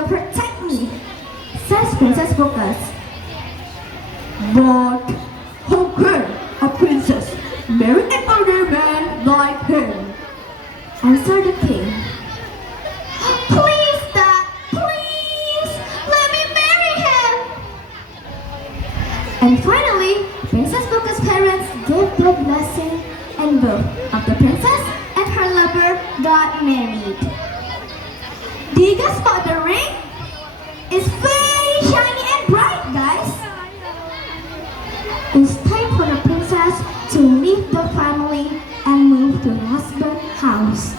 will protect me, says Princess Pukes. But how can a princess marry an older man like him? Answered the king. Please, Dad, please, let me marry him. And finally, Princess Pukes' parents gave their blessing, and both of the princess and her lover got married. Do you guys spot the ring? It's very shiny and bright, guys. It's time for the princess to leave the family and move to her husband's house.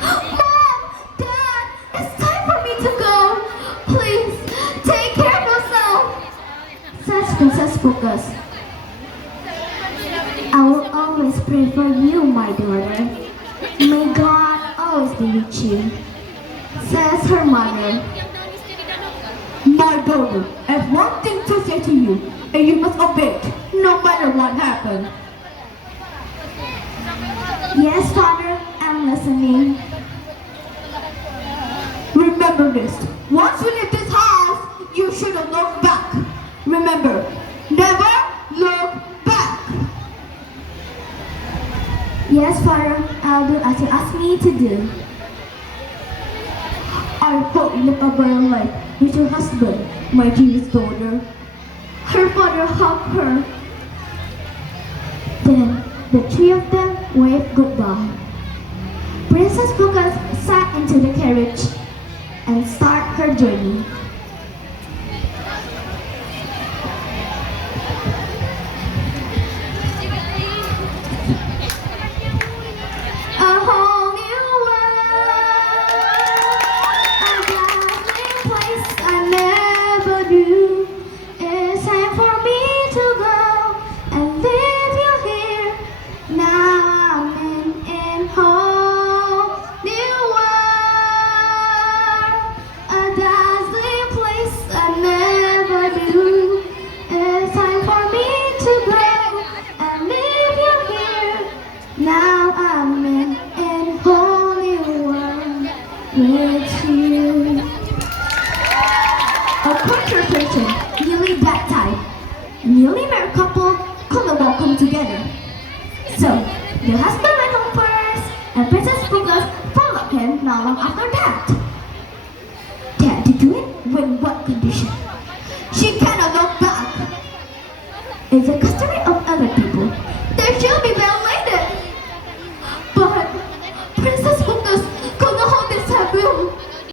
Mom! Dad! It's time for me to go! Please, take care of yourself! Says Princess Pukes. I will always pray for you, my daughter. May God always be with you, says her mother. My daughter, I have one thing to say to you, and you must obey it, no matter what happens. Yes, Father, I'm listening. Remember this, once you leave this house, you shouldn't look back. Remember, never look back. Yes, Father, I'll do as you ask me to do. I hope you live a better life with your husband, my dearest daughter. Her father hugged her. Then the three of them waved goodbye. Princess Pukes sat into the carriage and started her journey. A whole new world, a dazzling place I never knew. It's time for me to go and leave you here. Now I'm in whole new world, a dazzling place I never knew. It's time for me to go and leave you here. Now I'm in whole new world with you. A quaker person, newly baptized, newly married couple couldn't welcome together. So, the husband went home first, and Princess Pukes followed him not long after that. They had to do it with one condition. She cannot look back. It's a customary of other people